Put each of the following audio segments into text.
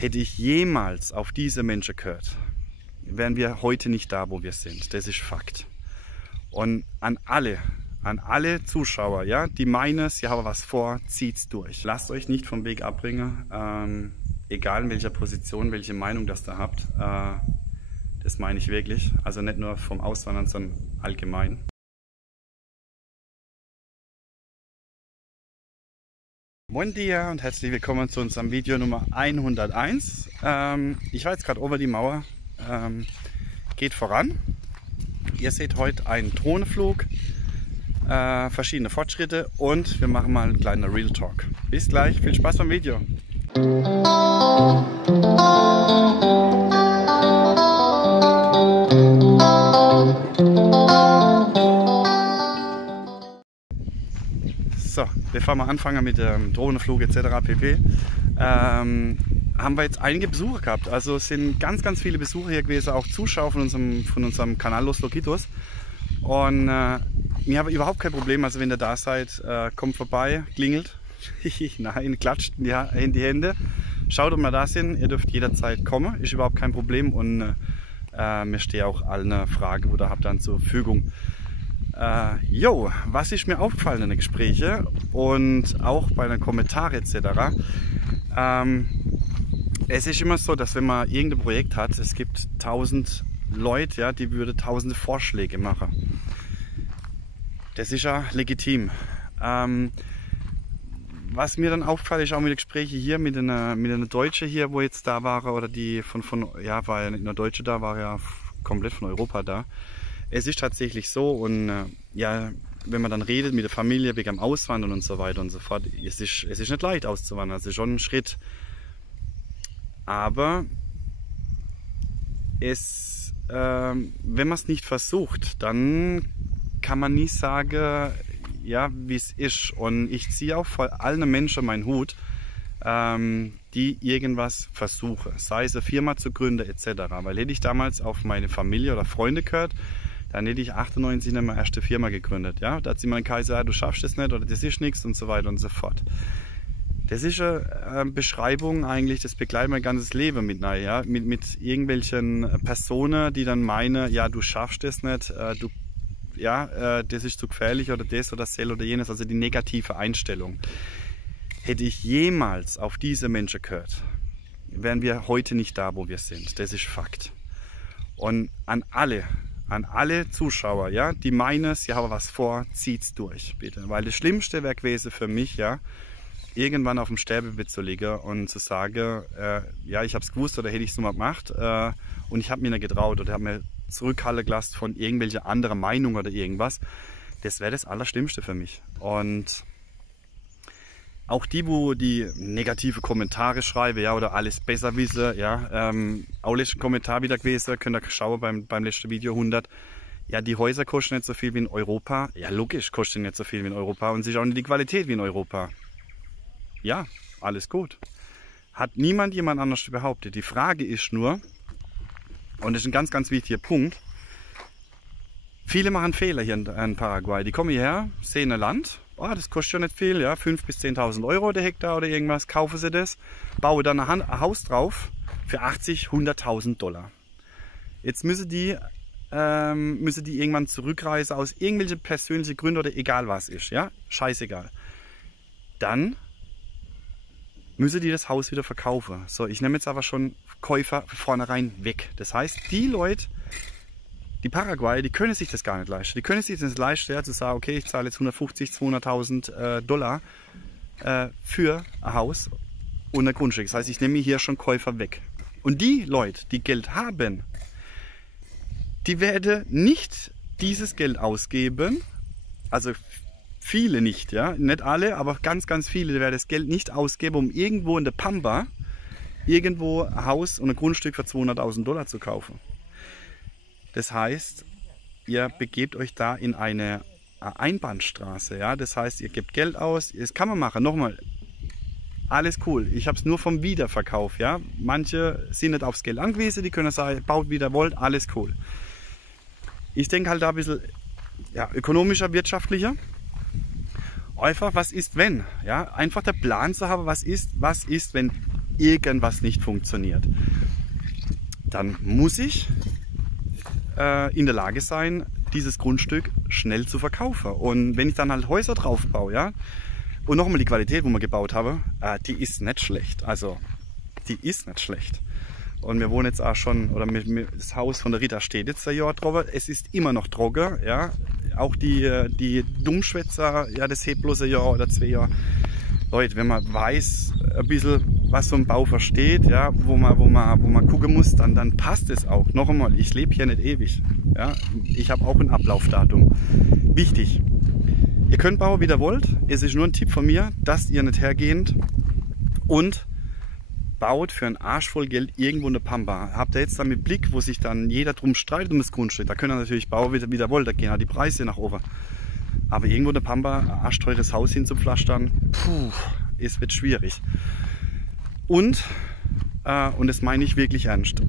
Hätte ich jemals auf diese Menschen gehört, wären wir heute nicht da, wo wir sind. Das ist Fakt. Und an alle Zuschauer, ja, die meinen, sie haben was vor, zieht's durch. Lasst euch nicht vom Weg abbringen, egal in welcher Position, welche Meinung das da habt. Das meine ich wirklich. Also nicht nur vom Auswandern, sondern allgemein. Buen dia und herzlich willkommen zu unserem Video Nummer 101. Ich war jetzt gerade über die Mauer, geht voran. Ihr seht heute einen Drohnenflug, verschiedene Fortschritte und wir machen mal einen kleinen Real Talk. Bis gleich, viel Spaß beim Video. So, bevor wir anfangen mit dem Drohnenflug etc. pp. Haben wir jetzt einige Besucher gehabt. Also es sind ganz viele Besucher hier gewesen, auch Zuschauer von unserem Kanal Los Loquitos. Und wir haben überhaupt kein Problem, also wenn ihr da seid, kommt vorbei, klingelt, nein, klatscht in die Hände. Schaut, ob wir da sind, ihr dürft jederzeit kommen, ist überhaupt kein Problem und mir steht auch alle Fragen, oder habt dann zur Verfügung. Was ist mir aufgefallen in den Gesprächen und auch bei den Kommentaren etc. Es ist immer so, dass wenn man irgendein Projekt hat, es gibt 1000 Leute, ja, die würden tausende Vorschläge machen. Das ist ja legitim. Was mir dann auffällt, ist auch mit den Gesprächen hier mit den Deutschen hier, wo jetzt da waren, oder die ja, war ja nicht nur Deutsche da, war ja komplett von Europa da. Es ist tatsächlich so und ja, wenn man dann redet mit der Familie wegen dem Auswandern und so weiter und so fort, es ist nicht leicht auszuwandern, es ist schon ein Schritt. Aber wenn man es nicht versucht, dann kann man nie sagen, ja, wie es ist. Und ich ziehe auch vor allen Menschen meinen Hut, die irgendwas versuchen, sei es eine Firma zu gründen etc. Weil hätte ich damals auf meine Familie oder Freunde gehört, dann hätte ich 98 meine erste Firma gegründet. Ja? Da hat sie mir gesagt, du schaffst es nicht oder das ist nichts und so weiter und so fort. Das ist eine Beschreibung eigentlich, das begleitet mein ganzes Leben mit, ja? mit irgendwelchen Personen, die dann meinen, ja, du schaffst es nicht, das ist zu gefährlich oder das oder jenes, also die negative Einstellung. Hätte ich jemals auf diese Menschen gehört, wären wir heute nicht da, wo wir sind. Das ist Fakt. Und an alle Zuschauer, ja, die meinen, sie haben was vor, zieht's durch, bitte. Weil das Schlimmste wäre gewesen für mich, ja, irgendwann auf dem Sterbebett zu liegen und zu sagen, ja, ich habe es gewusst oder hätte ich es nur mal gemacht und ich habe mir nicht getraut oder habe mir zurückhalten gelassen von irgendwelcher anderen Meinung oder irgendwas. Das wäre das Allerschlimmste für mich. Und auch die, wo die negative Kommentare schreiben, ja, oder alles besser wissen, ja, auch letzten Kommentar wieder gewesen, könnt ihr schauen beim letzten Video 100. Ja, die Häuser kosten nicht so viel wie in Europa. Ja, logisch, kosten nicht so viel wie in Europa und sie ist auch nicht die Qualität wie in Europa. Ja, alles gut. Hat jemand anders behauptet. Die Frage ist nur, und das ist ein ganz wichtiger Punkt, viele machen Fehler hier in Paraguay. Die kommen hierher, sehen ein Land, das kostet ja nicht viel, ja, 5.000 bis 10.000 Euro der Hektar oder irgendwas, kaufen sie das, bauen dann ein Haus drauf für 80.000, 100.000 Dollar. Jetzt müssen die irgendwann zurückreisen aus irgendwelchen persönlichen Gründen oder egal was ist, ja, scheißegal. Dann müssen die das Haus wieder verkaufen. So, ich nehme jetzt aber schon Käufer von vornherein weg. Das heißt, die Leute, die Paraguay, die können sich das gar nicht leisten. Die können sich das leisten, ja, zu sagen, okay, ich zahle jetzt 150.000, 200.000 Dollar für ein Haus und ein Grundstück. Das heißt, ich nehme hier schon Käufer weg. Und die Leute, die Geld haben, die werden nicht dieses Geld ausgeben, also viele nicht, ja, nicht alle, aber ganz viele, die werden das Geld nicht ausgeben, um irgendwo in der Pampa irgendwo ein Haus und ein Grundstück für 200.000 Dollar zu kaufen. Das heißt, ihr begebt euch da in eine Einbahnstraße, ja, das heißt, ihr gebt Geld aus, das kann man machen, nochmal, alles cool, ich habe es nur vom Wiederverkauf, ja, manche sind nicht aufs Geld angewiesen, die können sagen, baut wie ihr wollt, alles cool. Ich denke halt da ein bisschen, ja, ökonomischer, wirtschaftlicher. Einfach, was ist wenn? Ja, einfach der Plan zu haben, was ist, wenn irgendwas nicht funktioniert, dann muss ich in der Lage sein, dieses Grundstück schnell zu verkaufen. Und wenn ich dann halt Häuser drauf baue, ja, und nochmal die Qualität, wo wir gebaut haben, die ist nicht schlecht. Also, die ist nicht schlecht. Und wir wohnen jetzt auch schon, oder das Haus von der Rita steht jetzt ein Jahr drauf. Es ist immer noch trocken, ja. Auch die Dummschwätzer, ja, das hebt bloß ein Jahr oder 2 Jahre. Leute, wenn man weiß ein bisschen, was so ein Bau versteht, ja, wo man gucken muss, dann passt es auch. Noch einmal, ich lebe hier nicht ewig. Ja. Ich habe auch ein Ablaufdatum. Wichtig. Ihr könnt bauen, wie ihr wollt. Es ist nur ein Tipp von mir, dass ihr nicht hergeht und baut für einen Arsch voll Geld irgendwo in der Pampa. Habt ihr jetzt dann mit Blick, wo sich dann jeder drum streitet um das Grundstück. Da könnt ihr natürlich bauen, wie ihr wollt. Da gehen halt die Preise nach oben. Aber irgendwo in der Pampa ein arschteures Haus hinzupflastern, es wird schwierig. Und das meine ich wirklich ernst,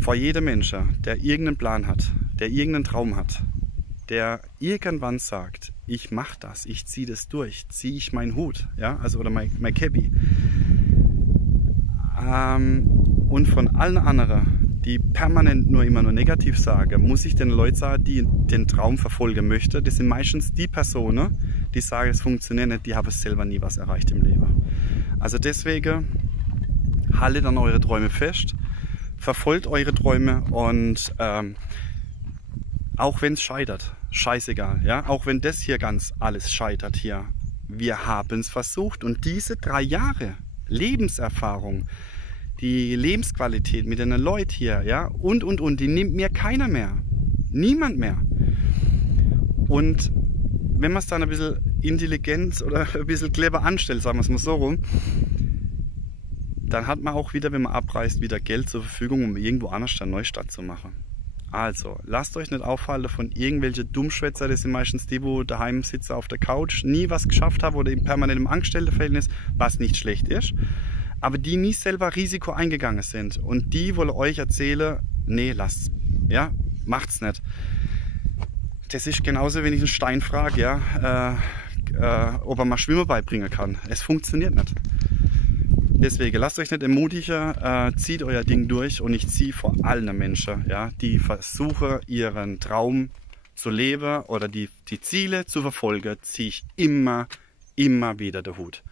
vor jedem Menschen, der irgendeinen Plan hat, der irgendeinen Traum hat, der irgendwann sagt, ich mache das, ich ziehe das durch, ziehe ich meinen Hut, ja, also oder mein Cappy. Und von allen anderen, die permanent immer nur negativ sagen, muss ich den Leuten sagen, die den Traum verfolgen möchten, das sind meistens die Personen, die sagen, es funktioniert nicht, die haben selber nie was erreicht im Leben. Also deswegen haltet an eure Träume fest, verfolgt eure Träume und auch wenn es scheitert, scheißegal, ja, auch wenn das hier ganz alles scheitert hier, wir haben es versucht und diese 3 Jahre Lebenserfahrung, die Lebensqualität mit den Leuten hier, ja, und, die nimmt mir keiner mehr. Niemand mehr. Und wenn man es dann ein bisschen intelligent oder ein bisschen clever anstellt, sagen wir es mal so rum, dann hat man auch wieder, wenn man abreist, wieder Geld zur Verfügung, um irgendwo anders eine Neustadt zu machen. Also, lasst euch nicht aufhalten von irgendwelchen Dummschwätzer, das sind meistens die, wo daheim sitzen auf der Couch, nie was geschafft haben oder in permanentem Angestelltenverhältnis, was nicht schlecht ist. Aber die nie selber Risiko eingegangen sind und die wollen euch erzählen, nee, lasst's, ja, macht's nicht. Das ist genauso, wenn ich einen Stein frage, ja, ob er mal Schwimmen beibringen kann. Es funktioniert nicht. Deswegen lasst euch nicht ermutigen, zieht euer Ding durch und ich ziehe vor allen Menschen, ja, die versuchen, ihren Traum zu leben oder die Ziele zu verfolgen, ziehe ich immer wieder den Hut.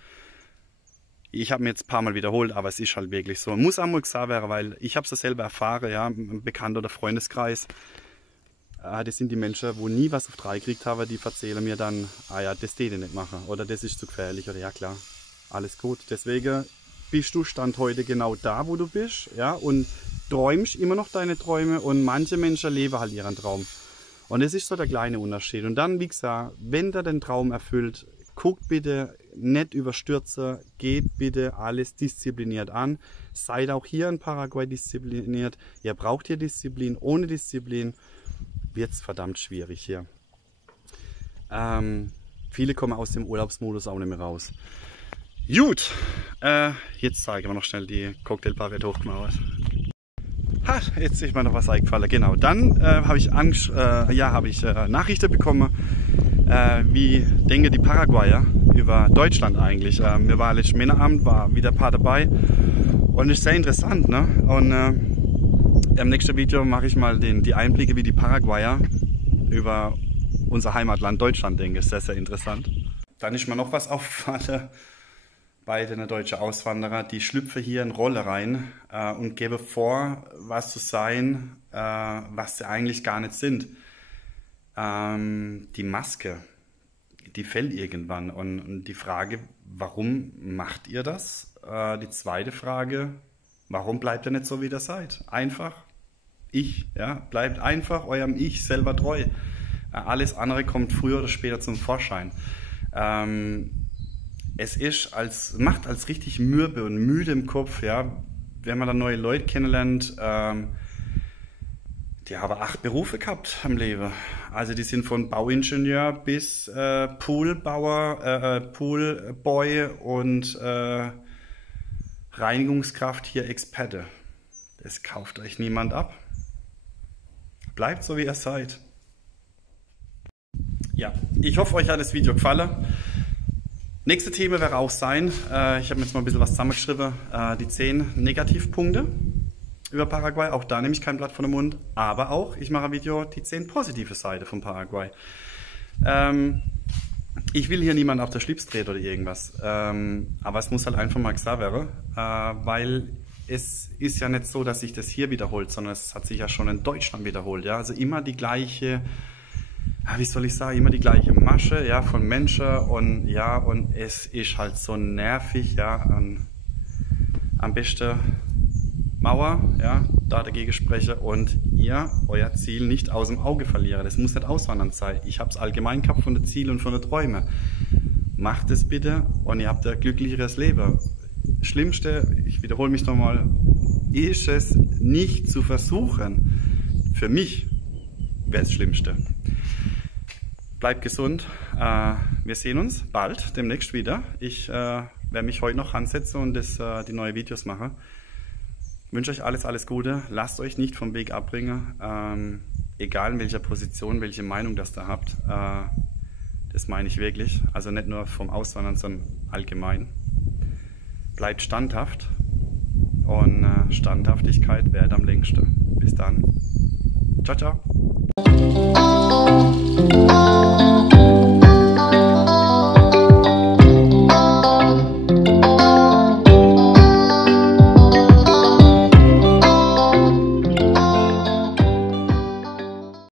Ich habe mir jetzt ein paar Mal wiederholt, aber es ist halt wirklich so. Muss einmal gesagt werden, weil ich habe es selber erfahren, ja, ein Bekannter oder Freundeskreis. Das sind die Menschen, wo nie was auf 3 gekriegt haben, die erzählen mir dann, ja, das die nicht machen oder das ist zu gefährlich oder ja klar, alles gut. Deswegen bist du Stand heute genau da, wo du bist, ja, und träumst immer noch deine Träume und manche Menschen leben halt ihren Traum. Und das ist so der kleine Unterschied. Und dann, wie gesagt, wenn der den Traum erfüllt, guckt bitte nicht überstürzen, geht bitte alles diszipliniert an. Seid auch hier in Paraguay diszipliniert. Ihr braucht hier Disziplin. Ohne Disziplin wird es verdammt schwierig hier. Viele kommen aus dem Urlaubsmodus auch nicht mehr raus. Gut, jetzt zeige ich mir noch schnell die Cocktailbar wird hochgemauert. Ha, jetzt ist mir noch was eingefallen. Genau, dann habe ich, Nachrichten bekommen, wie denken die Paraguayer über Deutschland eigentlich. Mir war letztes Männerabend, war wieder ein paar dabei und ist sehr interessant. Ne? Und im nächsten Video mache ich mal die Einblicke, wie die Paraguayer über unser Heimatland Deutschland denken. Ist sehr, sehr interessant. Dann ist mir noch was aufgefallen. Bei den deutschen Auswanderern, die schlüpfen hier in Rolle rein und geben vor, was zu sein, was sie eigentlich gar nicht sind. Die Maske, die fällt irgendwann. Und die Frage, warum macht ihr das? Die zweite Frage, warum bleibt ihr nicht so, wie ihr seid? Einfach ich, ja, bleibt einfach eurem Ich selber treu. Alles andere kommt früher oder später zum Vorschein. Es ist macht als richtig mürbe und müde im Kopf, ja, wenn man dann neue Leute kennenlernt, die haben 8 Berufe gehabt am Leben. Also die sind von Bauingenieur bis Poolbauer, Poolboy und Reinigungskraft hier Experte. Das kauft euch niemand ab. Bleibt so, wie ihr seid. Ja, ich hoffe, euch hat das Video gefallen. Nächste Thema wäre auch sein, ich habe mir jetzt mal ein bisschen was zusammengeschrieben, die 10 Negativpunkte über Paraguay. Auch da nehme ich kein Blatt von den Mund, aber auch, ich mache ein Video, die 10 positive Seiten von Paraguay. Ich will hier niemanden auf der Schlips treten oder irgendwas, aber es muss halt einfach mal gesagt werden, weil es ist ja nicht so, dass sich das hier wiederholt, sondern es hat sich ja schon in Deutschland wiederholt. Ja? Also immer die gleiche, wie soll ich sagen, immer die gleiche Masche, ja, von Menschen und ja, und es ist halt so nervig, ja, am besten Mauer, ja, da dagegen spreche und ihr euer Ziel nicht aus dem Auge verliere. Das muss nicht auswandern sein. Ich habe es allgemein gehabt von den Zielen und von den Träumen. Macht es bitte und ihr habt ein glücklicheres Leben. Das Schlimmste, ich wiederhole mich nochmal, ist es nicht zu versuchen. Für mich wäre es das Schlimmste. Bleibt gesund. Wir sehen uns bald, demnächst wieder. Ich werde mich heute noch ansetzen und die neuen Videos machen. Ich wünsche euch alles Gute. Lasst euch nicht vom Weg abbringen. Egal in welcher Position, welche Meinung das da habt. Das meine ich wirklich. Also nicht nur vom Auswandern, sondern allgemein. Bleibt standhaft. Und Standhaftigkeit währt am längsten. Bis dann. Ciao, ciao.